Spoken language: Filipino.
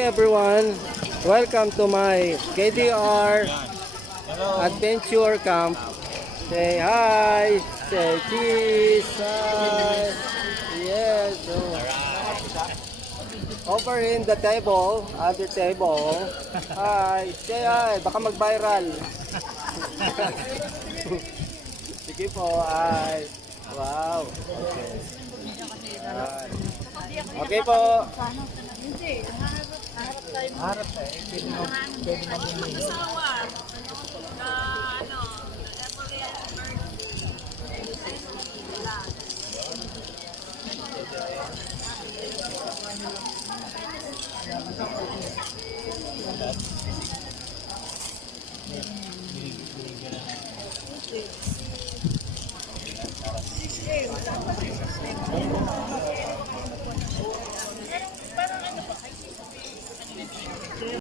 Hi everyone, welcome to my KDR Adventure Camp. Say hi, say cheese, hi. Yes. Over in the table, other table. Hi, say hi, baka mag-viral. Sige po, hi. Wow. Okay. Hi. Okay po. Harap tayo. Pwede mo bumili.